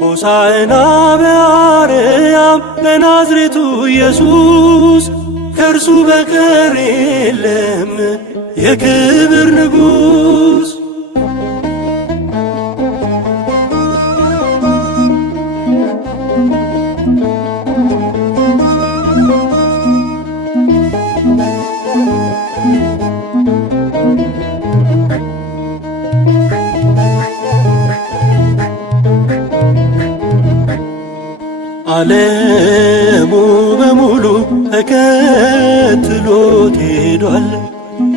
ሆሳዕና በአርያም ለናዝሬቱ ኢየሱስ ከእርሱ በቀር የለም የክብር ንጉሥ። ዓለሙ በሙሉ ተከትሎት ሄዷል።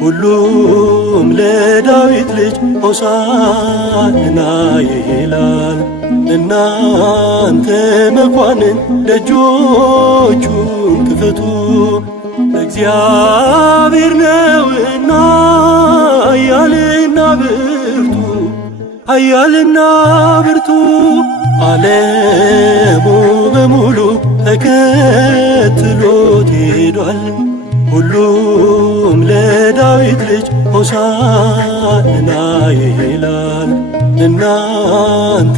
ሁሉም ለዳዊት ልጅ ሆሳዕና ይላል። እናንተ መኳንን ደጆቹን ክፈቱ፣ እግዚአብሔር ነውና ኃያልና ብርቱ፣ ኃያልና ብርቱ። ዓለሙ በሙሉ ተከትሎት ሄዷል። ሁሉም ለዳዊት ልጅ ሆሳዕና ይላል። እናንተ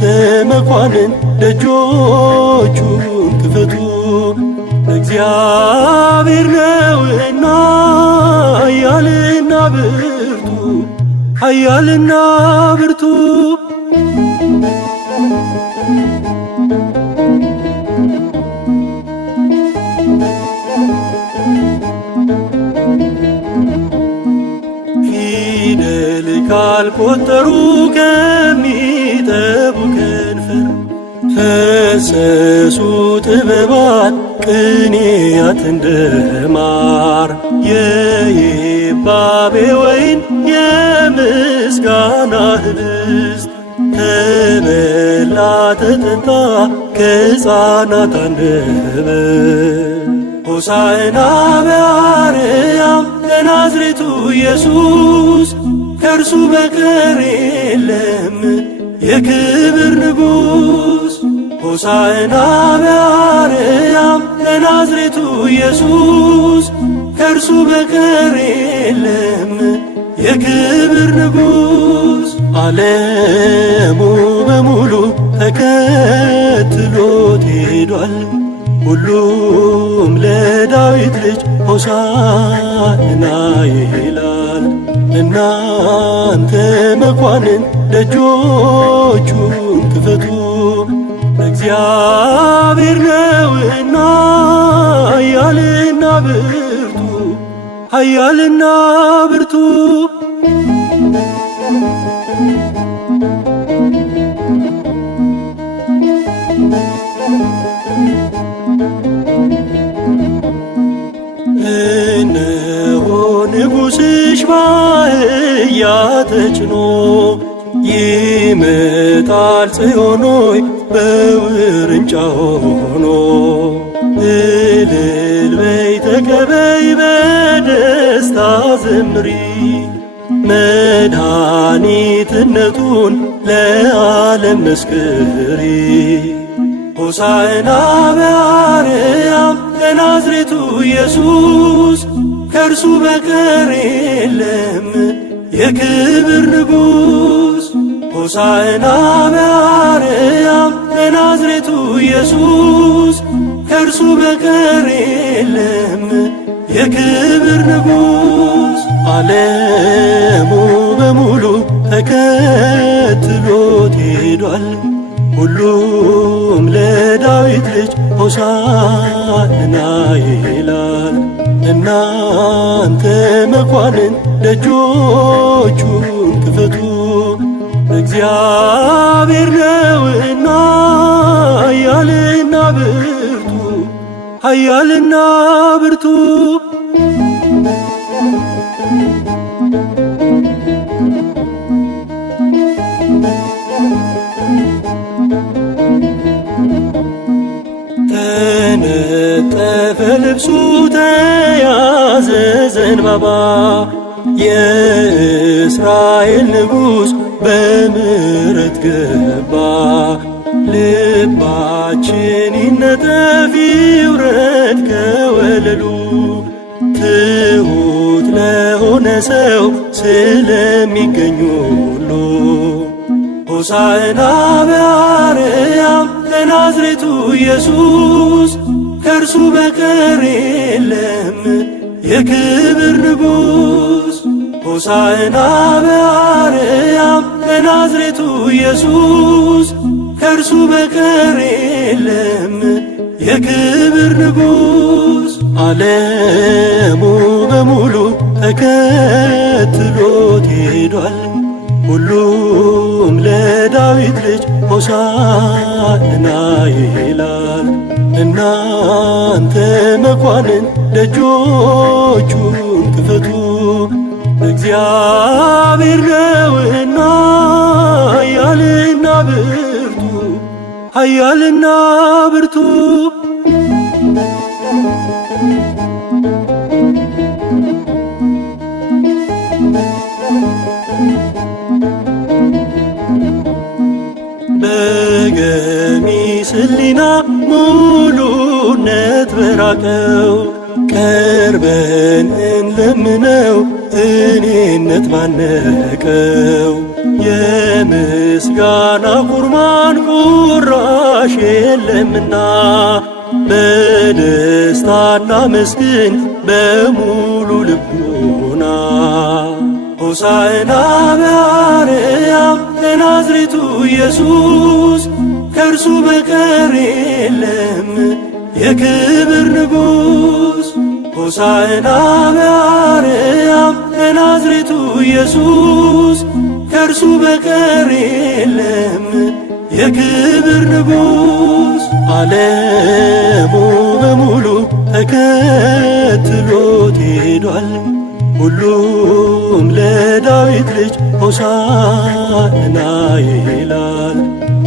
መኳንን ደጆቹን ክፈቱ፣ እግዚአብሔር ነውና ኃያልና ብርቱ፣ ኃያልና ብርቱ። ፊደል ካልቆጠሩ ከሚጠቡ ከንፈር ፈሰሱ ጥበባት ቅኔያት እንደ ማር። የይባቤ ወይን የምስጋና ኅብስት ተበላ ተጠጣ ከሕፃናት አንደበት። ሆሳዕና በአርያም ለናዝሬቱ ኢየሱስ ከእርሱ በቀር የለም የክብር ንጉሥ። ሆሳዕና በአርያም ለናዝሬቱ ኢየሱስ ከእርሱ በቀር የለም የክብር ንጉሥ። ዓለሙ በሙሉ ተከትሎት ሄዷል። ሁሉም ለዳዊት ልጅ ሆሳዕና ይላል። እናንተ መኳንን ደጆቹን ክፈቱ፣ እግዚአብሔር ነውና ኃያልና ብርቱ፣ ኃያልና ብርቱ። እነሆ ንጉሥሽ በአህያ ተጭኖ ይመጣል ጽዮን ሆይ በውርንጫ ሆኖ። እልል በይ ተቀበይ በደስታ ዘምሪ፣ መድኃኒትነቱን ለዓለም መስክሪ። ሆሳዕና በአርያም ለናዝሬቱ ኢየሱስ ከእርሱ በቀር የለም የክብር ንጉሥ። ሆሳዕና በአርያም ለናዝሬቱ ኢየሱስ ከእርሱ በቀር የለም የክብር ንጉሥ። ዓለሙ በሙሉ ተከትሎት ሄዷል። ሁሉም ለዳዊት ልጅ ሆሳዕና ይላል። እናንተ መኳንን ደጆቹን ክፈቱ፣ እግዚአብሔር ነውና ኃያልና ብርቱ፣ ኃያልና ብርቱ። ተነጠፈ ልብሱ ተያዘ ዘንባባ፣ የእስራኤል ንጉሥ በምሕረት ገባ። ልባችን ይነጠፍ ይውረድ ከወለሉ፣ ትሑት ለሆነ ሰው ስለሚገኙ ሁሉ። ሆሳዕና በአርያም ለናዝሬቱ ኢየሱስ ከእርሱ በቀር የለም የክብር ንጉሥ። ሆሳዕና በአርያም ለናዝሬቱ ኢየሱስ ከእርሱ በቀር የለም የክብር ንጉሥ። ዓለሙ በሙሉ ተከትሎት ሄዷል። ሁሉም ለዳዊት ልጅ ሆሳዕና ይላል። እናንተ መኳንንት ደጆቹን ክፈቱ፣ እግዚአብሔር ነውና ኃያልና ብርቱ፣ ኃያልና ብርቱ። በገሚስ ሕሊና ሙሉነት በራቀው ቀርበን እንለምነው እኔነት ባነቀው። የምስጋና ቁርባን ቁራሽ የለምና በደስታና መስግን በሙሉ ልቦና። ሆሳዕና በአርያም ለናዝሬቱ ኢየሱስ ከእርሱ በቀር የለም የክብር ንጉሥ። ሆሳዕና በአርያም ለናዝሬቱ ኢየሱስ ከእርሱ በቀር የለም የክብር ንጉሥ። ዓለሙ በሙሉ ተከትሎት ሄዷል። ሁሉም ለዳዊት ልጅ ሆሳዕና ይላል።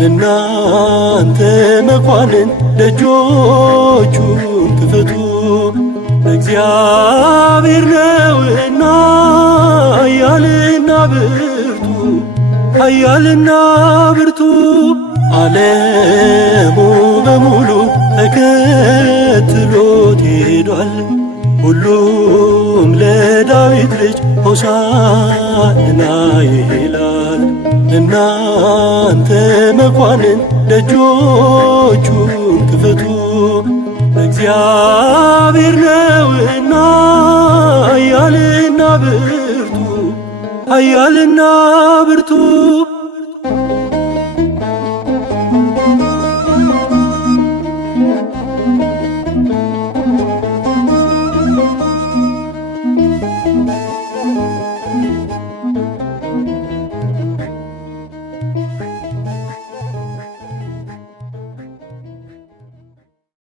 እናንተ መኳንንት ደጆቹን ክፈቱ፣ እግዚአብሔር ነውና ኃያልና ብርቱ፣ ኃያልና ብርቱ። ዓለሙ በሙሉ ተከትሎት ሄዷል። ሁሉም ለዳዊት ልጅ ሆሳዕና ይላል። እናንተ መኳንንት ደጆቹን ክፈቱ፣ እግዚአብሔር ነውና ኃያልና ብርቱ፣ ኃያልና ብርቱ።